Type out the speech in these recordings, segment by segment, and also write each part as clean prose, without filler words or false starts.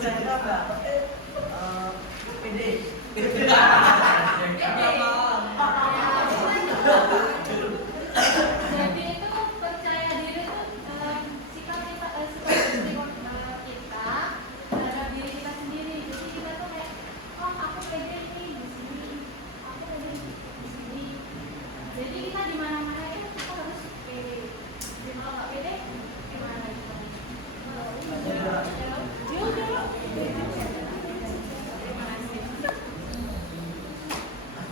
percaya nggak? Pede. Jadi itu percaya diri itu sikap kita terhadap diri kita sendiri. Jadi kita tuh kayak, oh aku pede nih di sini, aku pede di sini. Jadi kita di mana-mana itu kita harus pede. Jadi kalau nggak pede, gimana gitu? Ya udah.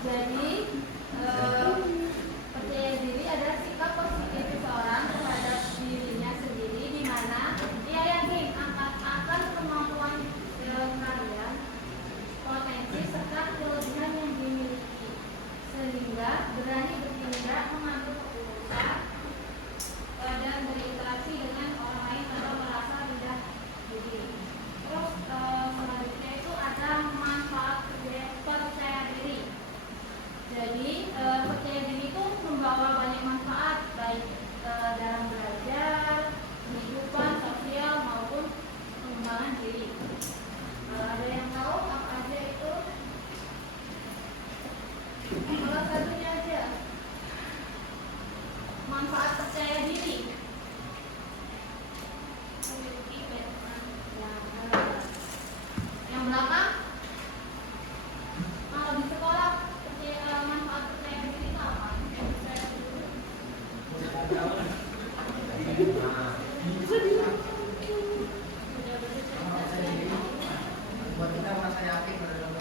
Jadi percaya diri adalah sikap positif seseorang terhadap dirinya sendiri, di mana ia yakin akan kemampuan kalian, potensi serta kelebihan yang dimiliki, sehingga berani bertindak, mengambil keputusan, dan berinteraksi dengan orang lain tanpa merasa rendah diri. Terus selanjutnya itu ada manfaat percaya diri. Jadi percaya diri itu membawa banyak manfaat, baik dalam belajar, kehidupan sosial maupun pengembangan diri. Ada yang tahu apa aja itu? Salah satunya aja. Manfaat percaya diri. Yang belakang? Kalau di sekolah manfaat percaya diri itu apa? Buat kita merasa yakin pada dalam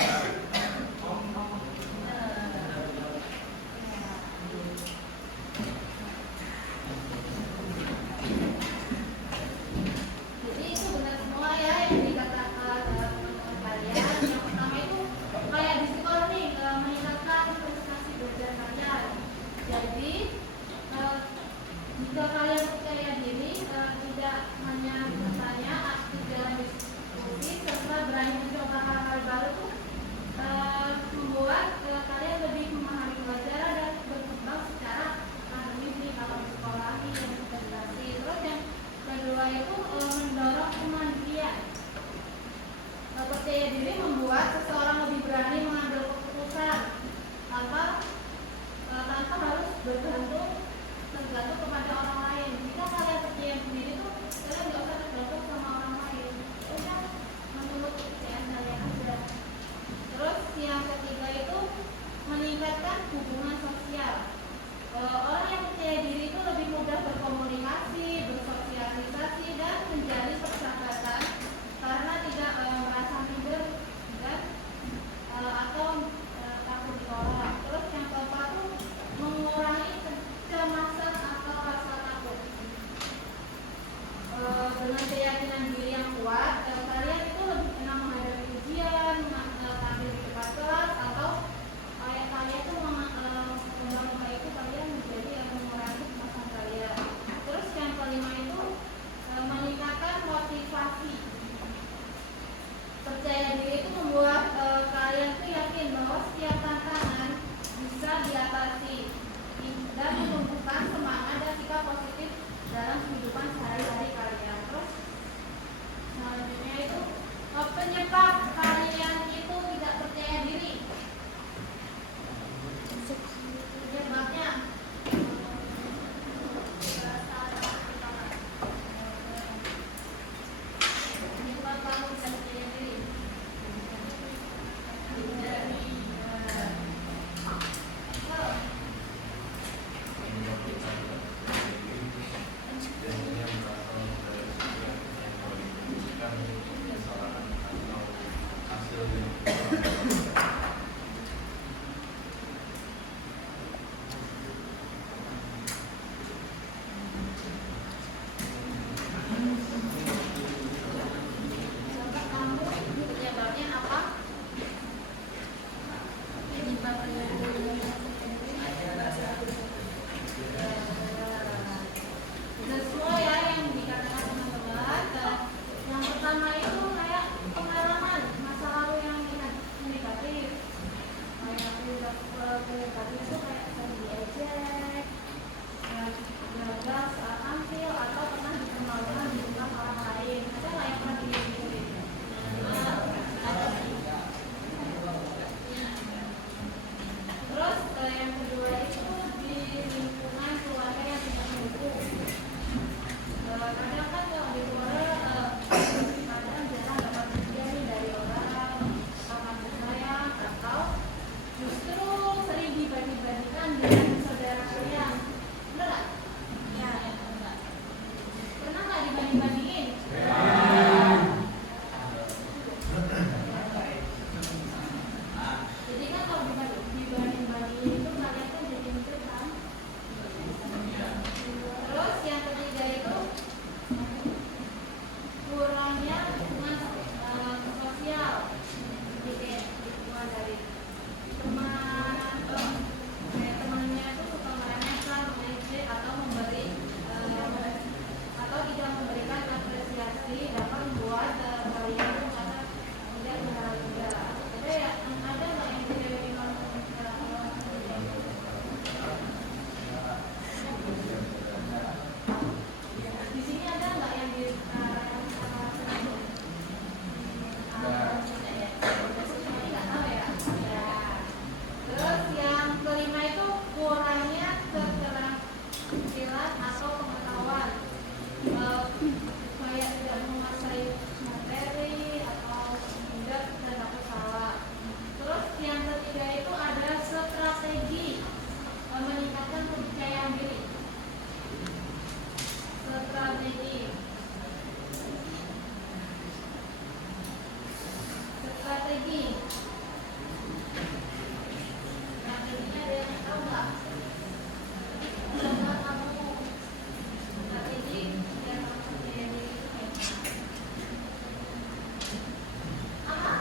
Jadi itu benar semua ya yang dikatakan teman-teman kalian. Yang pertama itu kayak di sekolah nih, meningkatkan prestasi belajar kalian. Jadi jika kalian percaya diri, tidak hanya bertanya, aktif dalam diskusi, serta berani mencoba hal-hal baru tuh membuat kalian lebih memahami pelajaran dan berkembang secara akademis nih kalau di sekolah nih yang kita jelasin. Terus yang kedua itu mendorong kemandirian. Percaya diri membuat seseorang lebih berani mengambil keputusan tanpa harus tergantung kepada orang lain. Jika kalian percaya diri tuh kalian nggak usah tergantung sama orang lain. Udah menurut kepercayaan kalian aja. Terus yang ketiga itu meningkatkan hubungan sosial. Orang yang percaya diri itu lebih mudah berkomunikasi, bersosialisasi, dan menjalin persahabatan karena tidak merasa minder dan atau takut ditolak. Terus yang keempat itu mengurangi kecemasan atau rasa takut. Dengan keyakinan diri yang kuat, kalian itu lebih tenang menghadapi ujian, tampil di depan kelas, atau kalian itu membangun itu kalian menjadi mengurangi kecemasan kalian. Terus yang kelima itu meningkatkan motivasi. Percaya diri itu membuat kalian tuh yakin bahwa setiap tantangan bisa diatasi dan menumbuhkan semangat dan sikap positif dalam kehidupan sehari-hari kalian. Terus selanjutnya itu penyebab kalian itu tidak percaya diri. Penyebabnya penyebab kamu tidak percaya diri. Yang pertama itu strategi. Strateginya ada yang tahu nggak? Coba kamu strategi biar kamu percaya diri itu kayak gimana? Apa?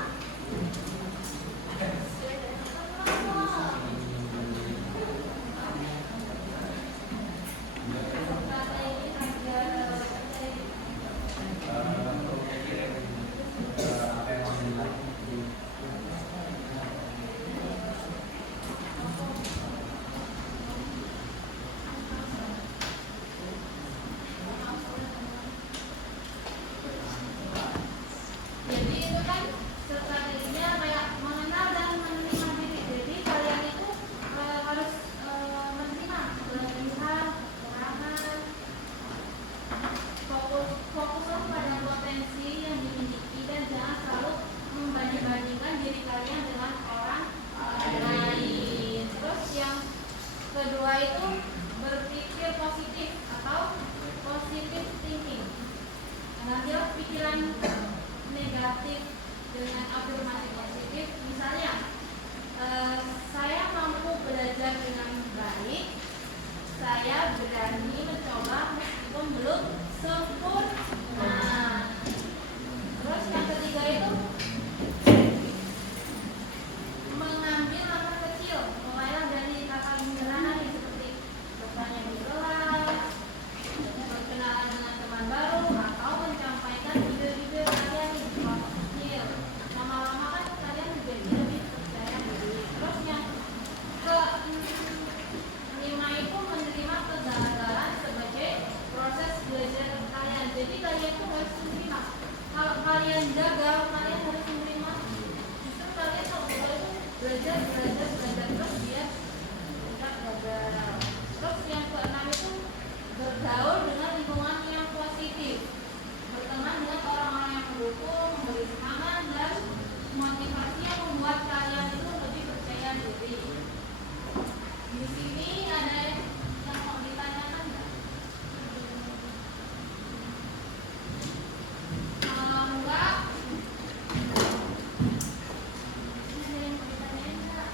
Jadi itu kan strateginya kayak mengenal dan menerima diri. Jadi kalian itu harus menerima kelebihan, kekurangan, fokuslah pada potensi yang dimiliki dan jangan selalu membanding-bandingkan diri kalian dengan orang lain. Terus yang kedua itu berpikir positif atau positive thinking. Mengambil pikiran negatif dengan afirmasi positif. Misalnya, saya mampu belajar dengan baik. Saya berani mencoba meskipun belum sempurna. Terus yang ketiga itu mengambil langkah kecil, mulailah dari hal sederhana seperti bertanya di kelas, berkenalan dengan teman baru, atau menyampaikan ide-ide kalian di kelompok kecil. Lama-lama kan kalian menjadi lebih percaya diri. Terus yang kelima itu menerima kegagalan sebagai proses belajar kalian. Jadi kalian itu harus menerima. Kalau kalian gagal, kalian harus menerima. Justru kalian kalau gagal itu belajar terus biar tidak gagal. Terus yang keenam itu bergaul dengan lingkungan yang positif, berteman dengan orang-orang yang mendukung, memberi semangat dan motivasi yang membuat kalian itu lebih percaya diri. Di sini ada yang mau ditanyakan nggak? Kalau enggak, ada yang mau ditanyain nggak?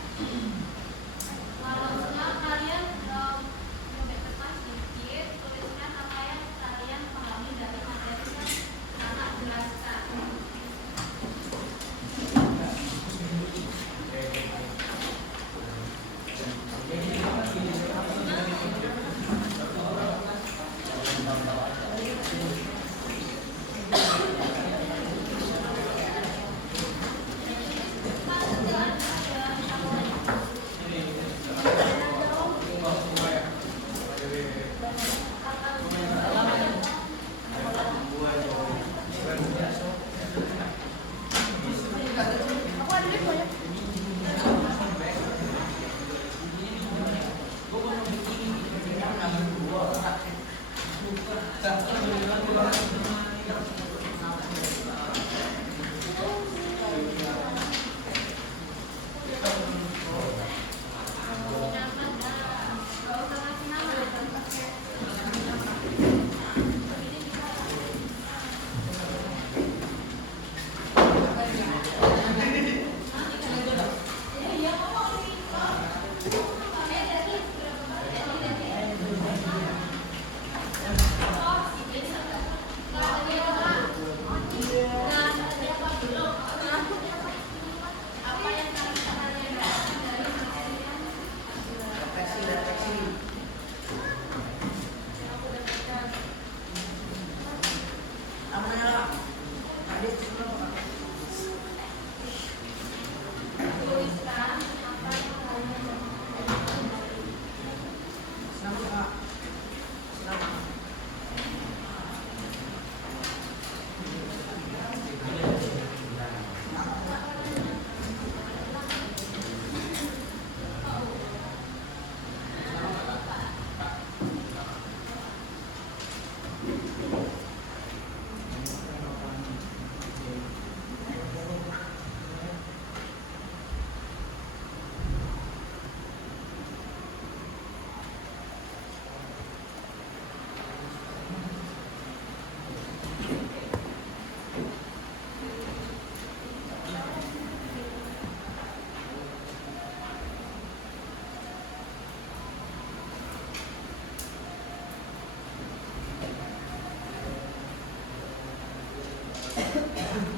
Oke.